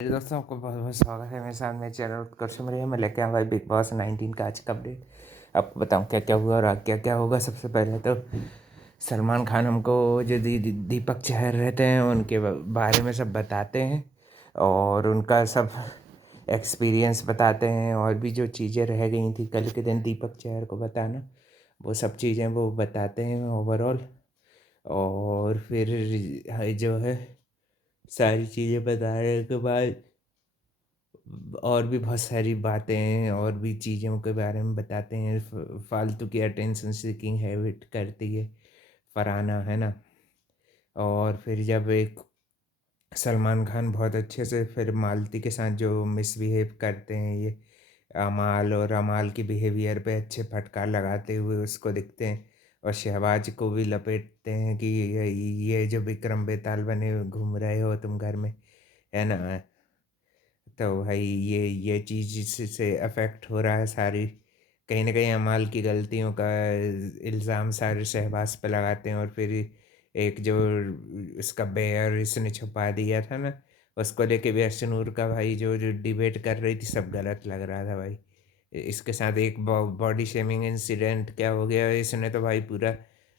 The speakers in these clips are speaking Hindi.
मेरे दोस्तों को बहुत बहुत स्वागत है मेरे साथ मेरे चैनल उत्कर्ष में। मैं लेके आया भाई बिग बॉस 19 का आज का अपडेट। आपको बताऊं क्या क्या हुआ और आगे क्या क्या होगा। सबसे पहले तो सलमान खान हमको जो दीपक चहर रहते हैं उनके बारे में सब बताते हैं और उनका सब एक्सपीरियंस बताते हैं और भी जो चीज़ें रह गई थी कल के दिन दीपक चहर को बताना, वो सब चीज़ें वो बताते हैं ओवरऑल। और फिर जो है सारी चीज़ें बताने के बाद और भी बहुत सारी बातें और भी चीज़ों के बारे में बताते हैं। फालतू की अटेंशन सीकिंग हैबिट करती है फरहाना, है ना। और फिर जब एक सलमान खान बहुत अच्छे से फिर मालती के साथ जो मिसबिहेव करते हैं ये अमाल, और अमाल की बिहेवियर पे अच्छे फटकार लगाते हुए उसको दिखते हैं और शहबाज को भी लपेटते हैं कि ये जो विक्रम बेताल बने घूम रहे हो तुम घर में, है ना। तो भाई ये चीज़ से अफेक्ट हो रहा है सारी। कहीं ना कहीं अमाल की गलतियों का इल्ज़ाम सारे शहबाज पे लगाते हैं और फिर एक जो इसका बेयर इसने छुपा दिया था ना, उसको लेके भी अर्शनूर का भाई जो डिबेट कर रही थी सब गलत लग रहा था भाई। इसके साथ एक बॉडी शेमिंग इंसिडेंट क्या हो गया, इसने तो भाई पूरा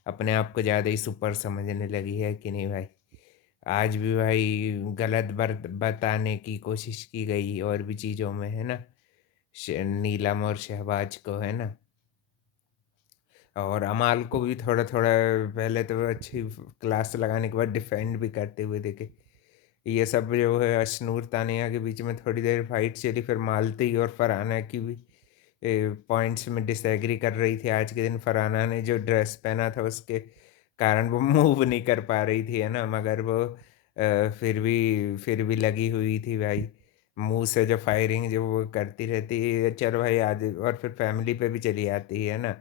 अपने आप को ज़्यादा ही सुपर समझने लगी है कि नहीं भाई। आज भी भाई गलत बताने की कोशिश की गई और भी चीज़ों में, है ना। नीलम और शहबाज को, है ना। और अमाल को भी थोड़ा थोड़ा पहले तो अच्छी क्लास लगाने के बाद डिफेंड भी करते हुए देखे। ये सब जो है अशनूर तानिया के बीच में थोड़ी देर फाइट चली, फिर मालती और फरहाना की भी पॉइंट्स में डिसएग्री कर रही थी। आज के दिन फरहाना ने जो ड्रेस पहना था उसके कारण वो मूव नहीं कर पा रही थी, है ना, मगर वो फिर भी लगी हुई थी भाई। मुंह से जो फायरिंग जो वो करती रहती है, चलो भाई आज और फिर फैमिली पे भी चली आती है ना।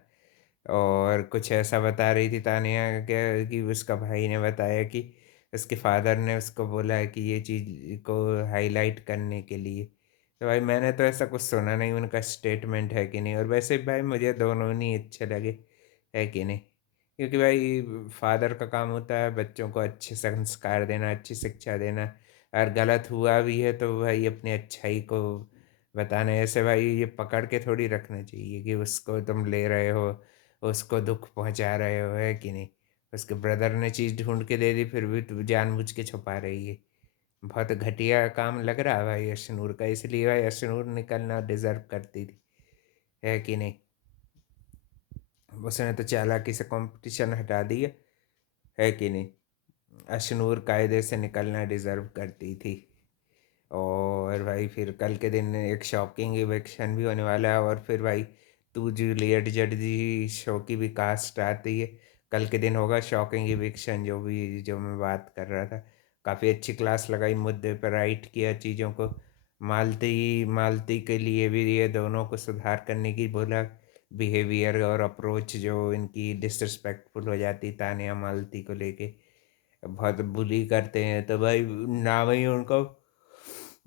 और कुछ ऐसा बता रही थी तानिया क्या कि उसका भाई ने बताया कि उसके फादर ने उसको बोला है कि ये चीज़ को हाईलाइट करने के लिए। तो भाई मैंने तो ऐसा कुछ सुना नहीं, उनका स्टेटमेंट है कि नहीं। और वैसे भी भाई मुझे दोनों नहीं अच्छे लगे, है कि नहीं। क्योंकि भाई फादर का काम होता है बच्चों को अच्छे संस्कार देना, अच्छी शिक्षा देना। अगर गलत हुआ भी है तो भाई अपनी अच्छाई को बताना। ऐसे भाई ये पकड़ के थोड़ी रखना चाहिए कि उसको तुम ले रहे हो, उसको दुख पहुंचा रहे हो, है कि नहीं। उसके ब्रदर ने चीज़ ढूंढ के दे दी फिर भी तू जानबूझ के छुपा रही है। बहुत घटिया काम लग रहा है भाई अशनूर का, इसलिए भाई अशनूर निकलना डिजर्व करती थी, है कि नहीं। उसने तो चालाकी से कंपटीशन हटा दिया, है कि नहीं। अशनूर कायदे से निकलना डिजर्व करती थी। और भाई फिर कल के दिन एक शॉकिंग इवेक्शन भी होने वाला है। और फिर भाई तू जूलियट जर्जी शो की भी कास्ट आती है। कल के दिन होगा शॉकिंग इविक्शन, जो मैं बात कर रहा था। काफ़ी अच्छी क्लास लगाई, मुद्दे पर राइट किया चीज़ों को। मालती मालती के लिए भी ये दोनों को सुधार करने की बोला। बिहेवियर और अप्रोच जो इनकी डिसरिस्पेक्टफुल हो जाती तानिया मालती को लेके बहुत बुली करते हैं, तो भाई नाम ही उनको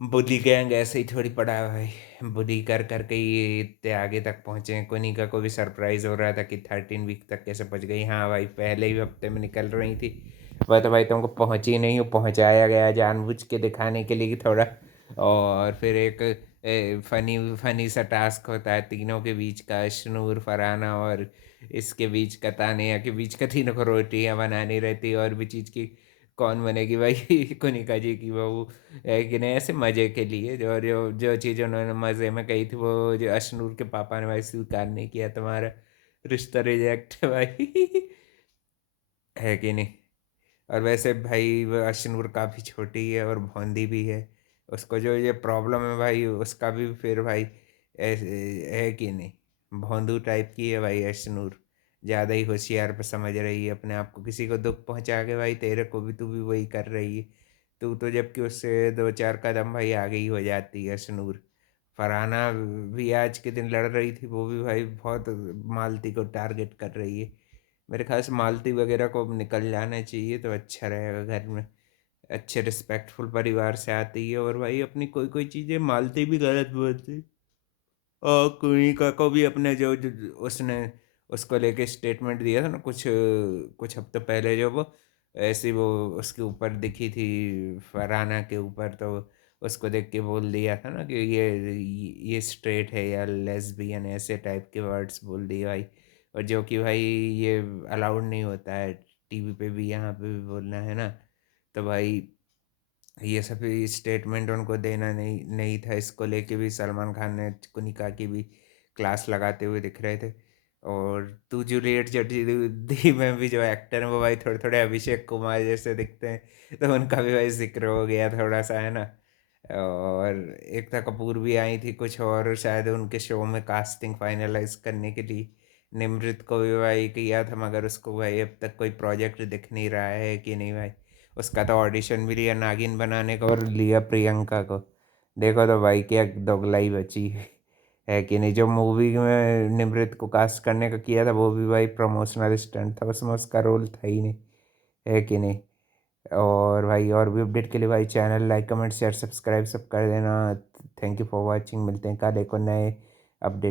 बुली गैंग ऐसे ही थोड़ी पड़ा है भाई। बुली कर कर के ये इतने आगे तक पहुँचे हैं। कोनिका को भी सरप्राइज हो रहा था कि 13 वीक तक कैसे पहुँच गई। हाँ भाई पहले ही हफ्ते में निकल रही थी, वह तो भाई तुमको पहुँची नहीं हो, पहुँचाया गया जानबूझ के दिखाने के लिए कि थोड़ा। और फिर एक फनी फनी सा टास्क होता है तीनों के बीच का, अशनूर फरहाना और इसके बीच का, तानिया के बीच का। तीनों को रोटियां बनानी रहती और भी चीज़ की। कौन बनेगी भाई कोनिका जी की बहू, है कि नहीं। ऐसे मज़े के लिए जो जो जो चीज़ उन्होंने मज़े में कही थी वो जो अशनूर के पापा ने भाई स्वीकार नहीं किया, तुम्हारा रिश्ता रिजेक्ट है भाई है कि नहीं। और वैसे भाई वो अशनूर काफ़ी छोटी है और भौंदी भी है। उसको जो ये प्रॉब्लम है भाई उसका भी फिर भाई ऐसे है कि नहीं। भौंदू टाइप की है भाई अशनूर, ज़्यादा ही होशियार पर समझ रही है अपने आप को। किसी को दुख पहुंचा के भाई तेरे को भी तू भी वही कर रही है। तू तो जबकि उससे 2-4 कदम भाई आगे ही हो जाती है अशनूर। फरहाना भी आज के दिन लड़ रही थी, वो भी भाई बहुत मालती को टारगेट कर रही है। मेरे ख्याल से मालती वगैरह को अब निकल जाना चाहिए तो अच्छा रहेगा घर में। अच्छे रिस्पेक्टफुल परिवार से आती है और भाई अपनी कोई कोई चीज़ें मालती भी गलत बोलती। और कुनिका को भी अपने जो उसने उसको लेके स्टेटमेंट दिया था ना कुछ कुछ हफ्ते पहले, जो वो ऐसी वो उसके ऊपर दिखी थी फरहाना के ऊपर, तो उसको देख के बोल दिया था ना कि ये स्ट्रेट है या लेस्बियन, ऐसे टाइप के वर्ड्स बोल दिए भाई। और जो कि भाई ये अलाउड नहीं होता है टीवी पे भी, यहाँ पे भी बोलना है ना। तो भाई ये सब स्टेटमेंट उनको देना नहीं नहीं था। इसको लेके भी सलमान खान ने कुनिका की भी क्लास लगाते हुए दिख रहे थे। और तू जूलियट चटी दी में भी जो एक्टर हैं वो भाई थोड़े थोड़े अभिषेक कुमार जैसे दिखते हैं, तो उनका भी भाई जिक्र हो गया थोड़ा सा, है ना। और एकता कपूर भी आई थी कुछ, और शायद उनके शो में कास्टिंग फाइनलाइज करने के लिए निमृत को भी भाई किया था, मगर उसको भाई अब तक कोई प्रोजेक्ट दिख नहीं रहा है कि नहीं भाई। उसका तो ऑडिशन भी लिया नागिन बनाने का, और लिया प्रियंका को। देखो तो भाई क्या दोगलाई बची है कि नहीं। जो मूवी में निमृत को कास्ट करने का किया था वो भी भाई प्रमोशनल स्टंट था, उसमें उसका रोल था ही नहीं, है कि नहीं। और भाई और भी अपडेट के लिए भाई channel like comment share subscribe सब कर देना। थैंक यू फॉर वॉचिंग, मिलते हैं कल एक और नए अपडेट।